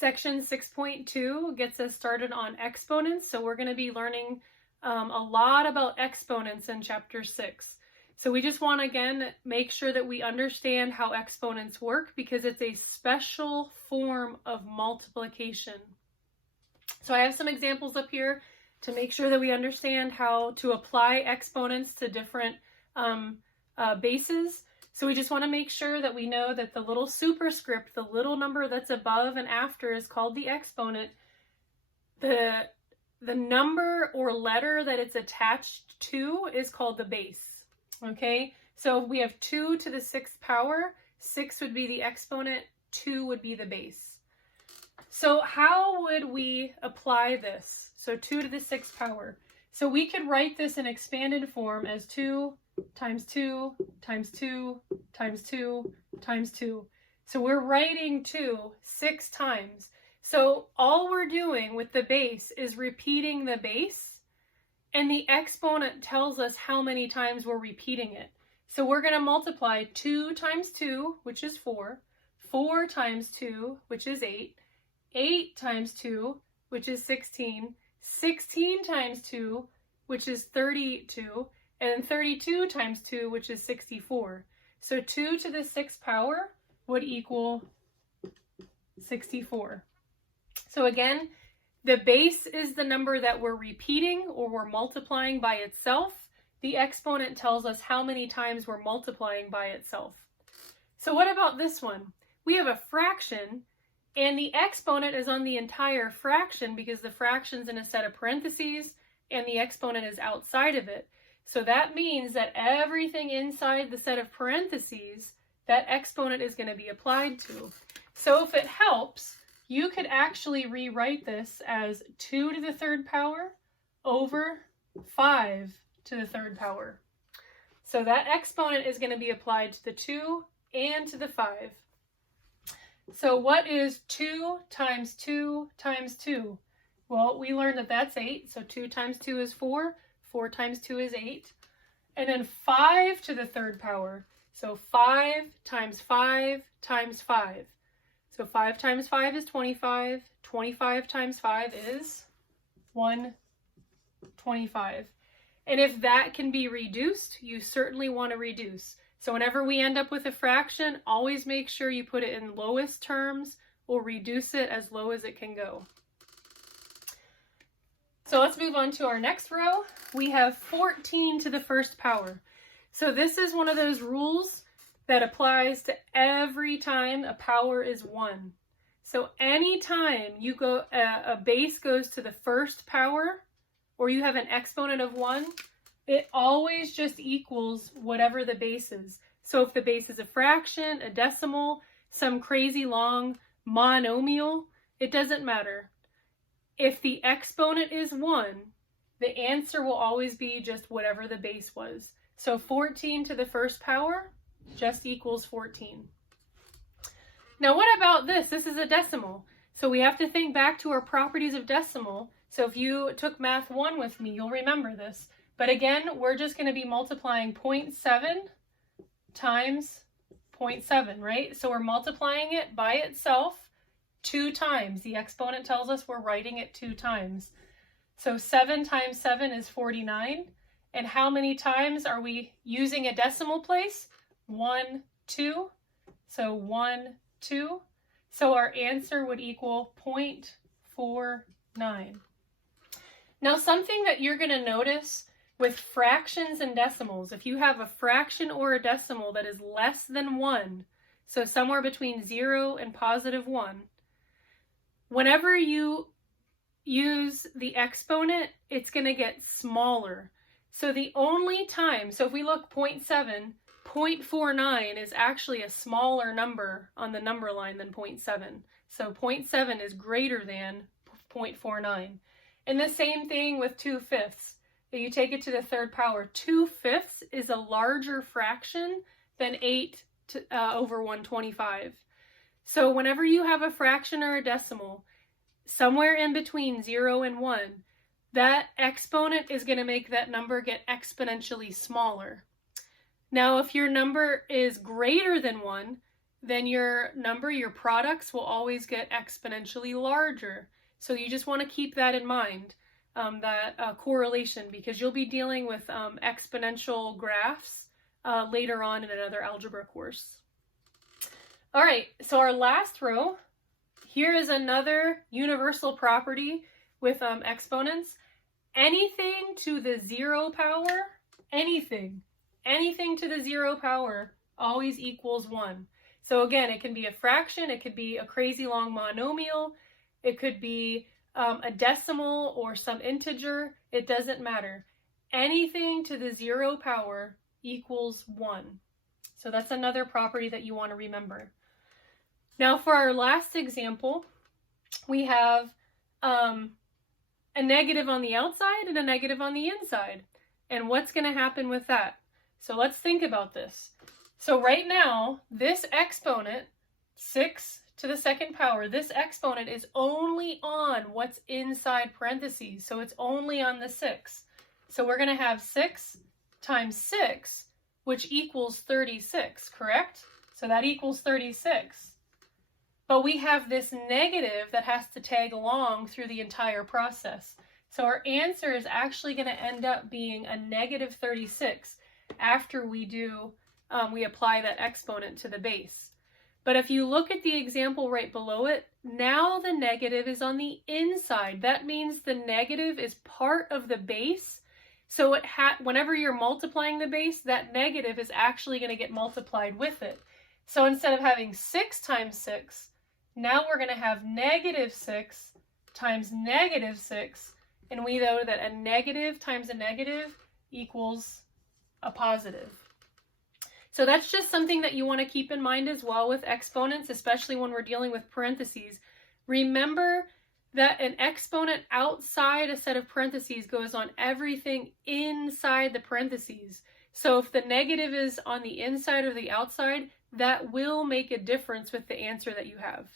Section 6.2 gets us started on exponents, so we're going to be learning a lot about exponents in chapter 6. So we just want to, again, make sure that we understand how exponents work because it's a special form of multiplication. So I have some examples up here to make sure that we understand how to apply exponents to different bases. So we just want to make sure that we know that the little superscript, the little number that's above and after, is called the exponent. The number or letter that it's attached to is called the base. Okay, so if we have 2 to the 6th power, 6 would be the exponent, 2 would be the base. So how would we apply this? So 2 to the 6th power. So we could write this in expanded form as 2 times 2 times 2 times 2 times 2. So we're writing 2 6 times. So all we're doing with the base is repeating the base, and the exponent tells us how many times we're repeating it. So we're going to multiply 2 times 2, which is 4, 4 times 2, which is 8, 8 times 2, which is 16, 16 times 2, which is 32, and then 32 times 2, which is 64. So 2 to the 6th power would equal 64. So again, the base is the number that we're repeating or we're multiplying by itself. The exponent tells us how many times we're multiplying by itself. So what about this one? We have a fraction, and the exponent is on the entire fraction because the fraction's in a set of parentheses and the exponent is outside of it. So that means that everything inside the set of parentheses, that exponent is going to be applied to. So if it helps, you could actually rewrite this as 2 to the 3rd power over 5 to the 3rd power. So that exponent is going to be applied to the 2 and to the 5. So what is 2 times 2 times 2? Well, we learned that that's 8. So 2 times 2 is 4. 4 times 2 is 8. And then 5 to the 3rd power. So 5 times 5 times 5. So 5 times 5 is 25. 25 times 5 is 125. And if that can be reduced, you certainly want to reduce. So whenever we end up with a fraction, always make sure you put it in lowest terms or reduce it as low as it can go. So let's move on to our next row. We have 14 to the 1st power. So this is one of those rules that applies to every time a power is 1. So anytime you go, a base goes to the 1st power, or you have an exponent of 1, it always just equals whatever the base is. So if the base is a fraction, a decimal, some crazy long monomial, it doesn't matter. If the exponent is 1, the answer will always be just whatever the base was. So 14 to the 1st power just equals 14. Now what about this? This is a decimal. So we have to think back to our properties of decimal. So if you took Math 1 with me, you'll remember this. But again, we're just going to be multiplying 0.7 times 0.7, right? So we're multiplying it by itself 2 times. The exponent tells us we're writing it 2 times. So 7 times 7 is 49. And how many times are we using a decimal place? 1, 2. So 1, 2. So our answer would equal 0.49. Now something that you're going to notice with fractions and decimals, if you have a fraction or a decimal that is less than 1, so somewhere between 0 and +1, whenever you use the exponent, it's going to get smaller. So the only time, so if we look 0.7, 0.49 is actually a smaller number on the number line than 0.7. So 0.7 is greater than 0.49. And the same thing with 2/5. If you take it to the 3rd power, 2/5 is a larger fraction than 8 over 125. So whenever you have a fraction or a decimal, somewhere in between 0 and 1, that exponent is going to make that number get exponentially smaller. Now, if your number is greater than 1, then your number, your products will always get exponentially larger. So you just want to keep that in mind, that correlation, because you'll be dealing with exponential graphs later on in another algebra course. All right, so our last row, here is another universal property with exponents. Anything to the 0 power, anything to the 0 power always equals 1. So again, it can be a fraction, it could be a crazy long monomial, it could be a decimal or some integer, it doesn't matter. Anything to the 0 power equals 1. So that's another property that you want to remember. Now for our last example, we have a negative on the outside and a negative on the inside. And what's going to happen with that? So let's think about this. So right now, this exponent, 6 to the 2nd power, this exponent is only on what's inside parentheses. So it's only on the 6. So we're going to have 6 times 6, which equals 36, correct? So that equals 36. But we have this negative that has to tag along through the entire process. So our answer is actually going to end up being a negative 36 after we apply that exponent to the base. But if you look at the example right below it, now the negative is on the inside. That means the negative is part of the base. So whenever you're multiplying the base, that negative is actually going to get multiplied with it. So instead of having 6 times 6, now we're going to have negative 6 times negative 6, and we know that a negative times a negative equals a positive. So that's just something that you want to keep in mind as well with exponents, especially when we're dealing with parentheses. Remember that an exponent outside a set of parentheses goes on everything inside the parentheses. So if the negative is on the inside or the outside, that will make a difference with the answer that you have.